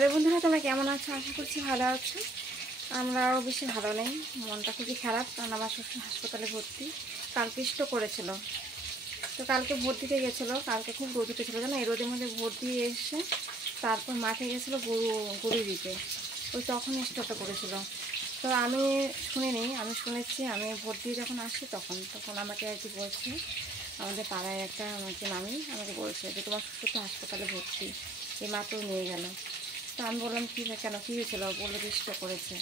Hello বন্ধুরা, তোমরা কেমন আছো? আশা করছি ভালো আছো। আমরাও বেশি ভালো নেই, মনটা খুবই খারাপ, কারণ আমার শ্বশুর হাসপাতালে ভর্তি। কালকে স্ট্রোক করেছিল, তো কালকে ভোট দিতে গেছিলো। কালকে খুব রোদ উঠেছিলো, জানো, এই রোদের মধ্যে ভোট দিয়ে এসে তারপর মাঠে গেছিলো গরু দিতে, ওই তখন স্ট্রোকটা করেছিল। তো আমি শুনিনি, আমি শুনেছি আমি ভোট দিয়ে যখন আসি তখন আমাকে আর কি বলছে, আমাদের পাড়ায় একটা আমাকে মামি আমাকে বলছে যে তোমার শ্বশুর তো হাসপাতালে ভর্তি, এই মাত্র নিয়ে গেল। তো আমি বললাম কেন কী হয়েছিল? বললো যে স্ট্রোক করেছে।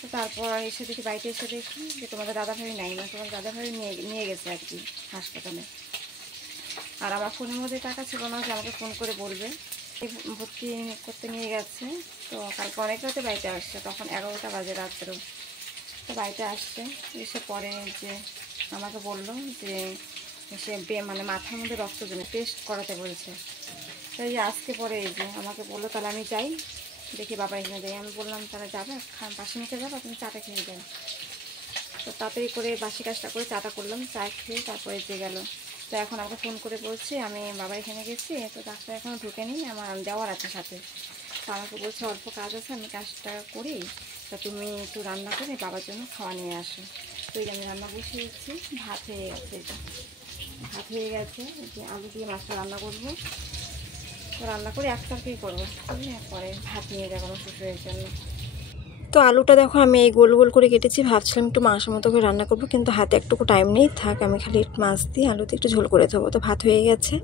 তো তারপর এসে দেখি, বাড়িতে এসে দেখি যে তোমাদের দাদাভাই নাই, মানে তোমার দাদাভাই নিয়ে গেছে আর কি হাসপাতালে। আর আমার ফোনের মধ্যে টাকা ছিল না যে আমাকে ফোন করে বলবে। ভর্তি করতে নিয়ে গেছে। তো কালকে অনেক রাতে বাড়িতে আসছে, তখন 11টা বাজে রাত্রেও। তো বাড়িতে আসছে, এসে পরে যে আমাকে বললো যে সে মানে মাথার মধ্যে রক্ত জমে টেস্ট করাতে বলেছে। তাই যে আজকে পরে এই যে আমাকে বললো তাহলে আমি যাই, দেখি বাবা এখানে যাই। আমি বললাম তাহলে যাবে, পাশে নিতে যাবো, তুমি চাটা খেয়ে যান। তো তাড়াতাড়ি করে বাসি কাজটা করে চাটা করলাম, চা খেয়ে তারপরে যে গেল। তো এখন আমাকে ফোন করে বলছি আমি বাবা এখানে গেছি, তো ডাক্তার এখনও ঢুকেনি, আমার দেওয়ার আছে সাথে। তো আমাকে বলছে অল্প কাজ আছে, আমি কাজটা করি, তা তুমি একটু রান্না করে বাবার জন্য খাওয়া নিয়ে আসো। তো এই আমি রান্না বসিয়ে দিচ্ছি, ভাত হয়ে গেছে, এটা ভাত হয়ে গেছে, যে আলু দিয়ে মাছটা রান্না করবো। রান্না করে এক তরকারি করবো, পরে ভাত নিয়ে যাবো আমার শ্বশুরের জন্য। তো আলুটা দেখো আমি এই গোল গোল করে কেটেছি, ভাবছিলাম একটু মাছের মতো করে রান্না করবো, কিন্তু হাতে একটুকু টাইম নেই, থাক আমি খালি মাছ দিয়ে আলুতে একটু ঝোল করে দেবো। তো ভাত হয়ে গেছে।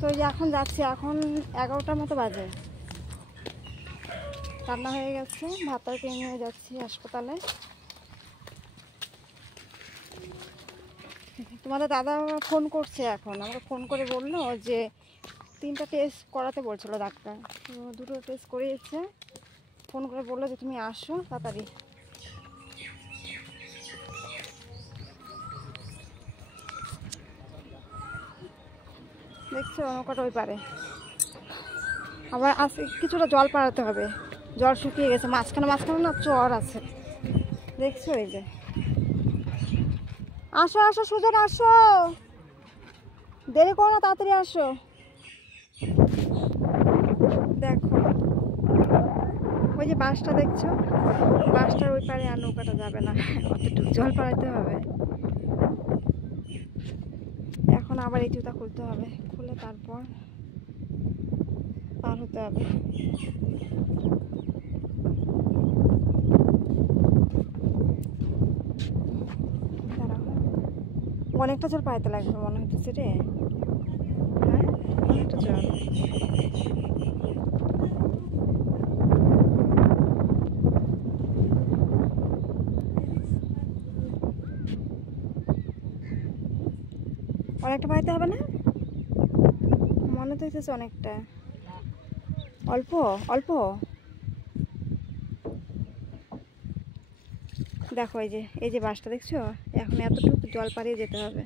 তো এখন যাচ্ছি, এখন 11টার মতো বাজে, রান্না হয়ে গেছে, ভাতটাকে নিয়ে যাচ্ছি হাসপাতালে। তোমাদের দাদা ফোন করছে, এখন আমাকে ফোন করে বললো যে 3টা টেস্ট করাতে বলছিল ডাক্তার, তো 2টো টেস্ট করিয়েছে। ফোন করে বললো যে তুমি আসো তাড়াতাড়ি। দেখছো নৌকাটা ওই পারে, আবার আজকে কিছুটা জল পাড়াতে হবে, জল শুকিয়ে গেছে, মাঝখানে না চর আছে, দেখছো এই যে। আসো আসো সুজন, আসো, দেরি করো না, তাড়াতাড়ি আসো। দেখো ওই যে বাসটা দেখছো, বাসটার ওই পারে আর নৌকাটা যাবে না, অতটুকু জল পাড়াতে হবে। এখন আবার এই জুতা খুলতে হবে, খুলে তারপর পার হতে হবে। অনেকটা জল পাইতে লাগবে মনে হচ্ছে রে, হ্যাঁ অনেকটা জল। অনেকটা পাইতে হবে না, মনে তো হইতেছে অনেকটা, অল্প অল্প। দেখো এই যে বাসটা দেখছো, এখন এতটুকু জল পাড়িয়ে যেতে হবে।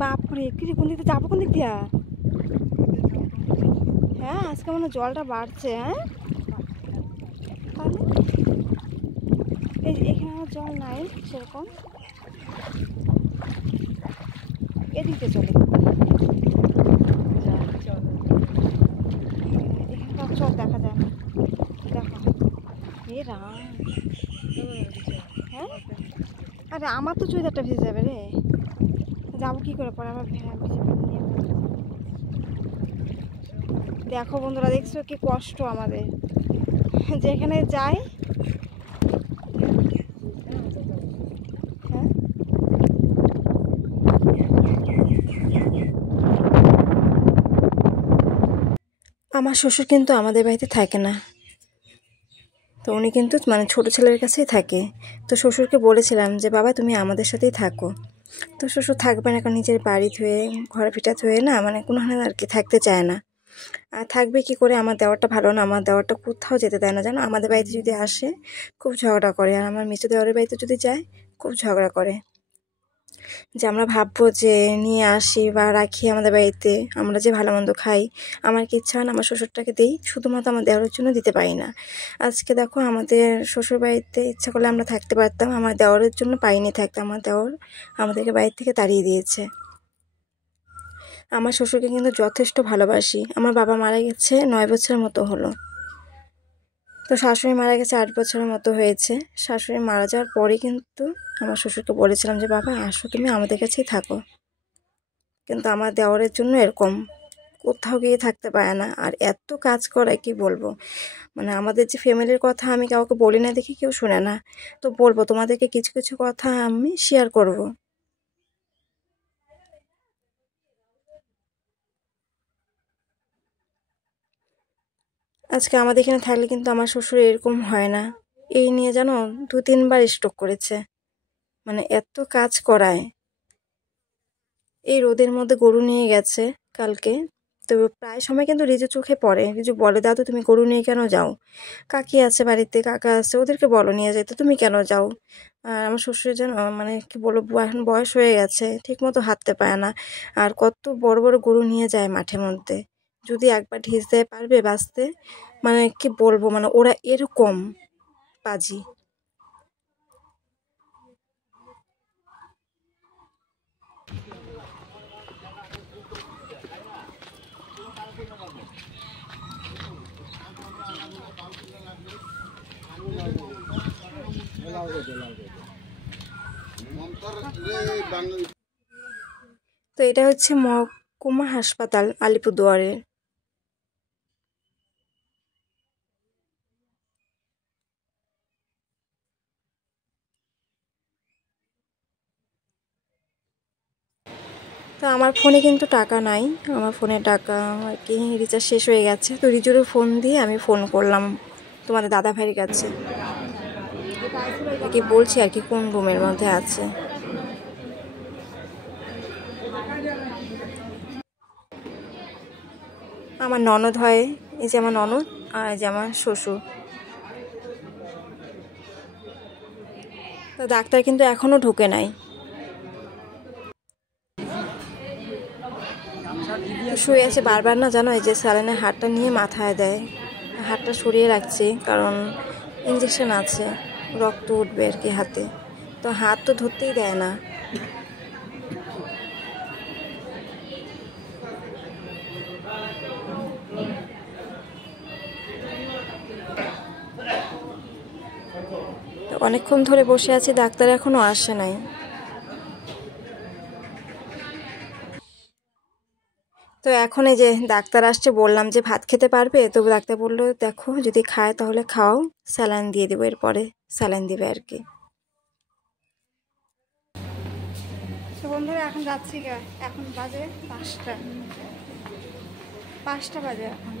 বাপরে, কি রে, কোন দিক দিয়ে যাবো, কোন দিক দিয়া? হ্যাঁ আজকে মনে হয় জলটা বাড়ছে, হ্যাঁ তাহলে এখানে আমার জল নাই সেরকম, এদিকে চলে এখানকার চল দেখা যায় না, দেখো এ রাম। হ্যাঁ আরে আমার তো চুড়িদারটা ভিজে যাবে রে, যাবো কি করে পরে, আমার ভিজে নিয়ে। দেখো বন্ধুরা, দেখছো কি কষ্ট আমাদের, যেখানে যাই। হ্যাঁ আমার শ্বশুর কিন্তু আমাদের বাড়িতে থাকে না, তো উনি কিন্তু মানে ছোটো ছেলের কাছেই থাকে। তো শ্বশুরকে বলেছিলাম যে বাবা তুমি আমাদের সাথেই থাকো, তো শ্বশুর থাকবে না, কারণ নিজের বাড়ি থুয়ে ঘরে ফিটা থুয়ে না, মানে কোনোখানে আর কি থাকতে চায় না। আর থাকবে কি করে, আমার দেওয়ারটা ভালো না, আমার দেওয়ারটা কোথাও যেতে দেয় না জানো, আমাদের বাড়িতে যদি আসে খুব ঝগড়া করে, আর আমার মিষ্টি দেওয়ারের বাড়িতে যদি যায় খুব ঝগড়া করে। যে আমরা ভাববো যে নিয়ে আসি বা রাখি আমাদের বাড়িতে, আমরা যে ভালো মন্দ খাই, আমার কি ইচ্ছা হয় না আমার শ্বশুরটাকে দিই, শুধুমাত্র আমার দেওরের জন্য দিতে পারি না। আজকে দেখো আমাদের শ্বশুর বাড়িতে ইচ্ছা করলে আমরা থাকতে পারতাম, আমার দেওরের জন্য পাইনি থাকতে, আমার দেওর আমাদেরকে বাড়ির থেকে তাড়িয়ে দিয়েছে। আমার শ্বশুরকে কিন্তু যথেষ্ট ভালোবাসি। আমার বাবা মারা গেছে 9 বছরের মতো হলো, তো শাশুড়ি মারা গেছে 8 বছরের মতো হয়েছে। শাশুড়ি মারা যাওয়ার পরে কিন্তু আমার শ্বশুরকে বলেছিলাম যে বাবা আসো, তুমি আমাদের কাছেই থাকো, কিন্তু আমার দেওরের জন্য এরকম কোথাও গিয়ে থাকতে পারে না, আর এত কাজ করে কি বলবো। মানে আমাদের যে ফ্যামিলির কথা আমি কাউকে বলি না দেখি কেউ শুনে না, তো বলবো তোমাদেরকে কিছু কিছু কথা আমি শেয়ার করব। আজকে আমাদের এখানে থাকলে কিন্তু আমার শ্বশুর এরকম হয় না। এই নিয়ে জানো 2-3 বার স্ট্রোক করেছে, মানে এত কাজ করায়। এই রোদের মধ্যে গরু নিয়ে গেছে কালকে, তো প্রায় সময় কিন্তু রিজু চোখে পড়ে। রিজু বলে দাদু তুমি গরু নিয়ে কেন যাও, কাকি আছে বাড়িতে, কাকা আছে, ওদেরকে বলো নিয়ে যেতে, তুমি কেন যাও। আর আমার শ্বশুরের যেন মানে কি বলবো, এখন বয়স হয়ে গেছে, ঠিক মতো হাঁটতে পারে না, আর কত বড় বড় গরু নিয়ে যায় মাঠের মধ্যে, যদি একবার ঢিস দেয় পারবে বাঁচতে। মানে কি বলবো, মানে ওরা এরকম পাজি। তো এটা হচ্ছে মহকুমা হাসপাতাল আলিপুরদুয়ারের। তো আমার ফোনে কিন্তু টাকা নাই, আমার ফোনে টাকা আর কি রিচার্জ শেষ হয়ে গেছে, তো রিজুরের ফোন দিয়ে আমি ফোন করলাম তোমাদের দাদা ভাইয়ের কাছে, কি বলছি আর কি কোন রুমের মধ্যে আছে। আমার ননদ হয়, এই যে আমার ননদ, আর এই যে আমার শ্বশুর। তো ডাক্তার কিন্তু এখনো ঢোকে নাই। শুয়ে আছে বারবার না জানো, এই যে স্যালাইনের হাতটা নিয়ে মাথায় দেয়, হাতটা সরিয়ে রাখছি কারণ ইঞ্জেকশন আছে, রক্ত উঠবে আর কি হাতে, তো হাত তো ধরতেই দেয় না। তো অনেকক্ষণ ধরে বসে আছি, ডাক্তার এখনো আসে নাই। তো এখন এই যে ডাক্তার আসছে, বললাম যে ভাত খেতে পারবে, তো ডাক্তার বললো দেখো যদি খায় তাহলে খাও, স্যালাইন দিয়ে দেবো, এরপরে স্যালাইন দিবে আর কি। তো বন্ধুরা এখন যাচ্ছি, এখন বাজে 5টা বাজে এখন।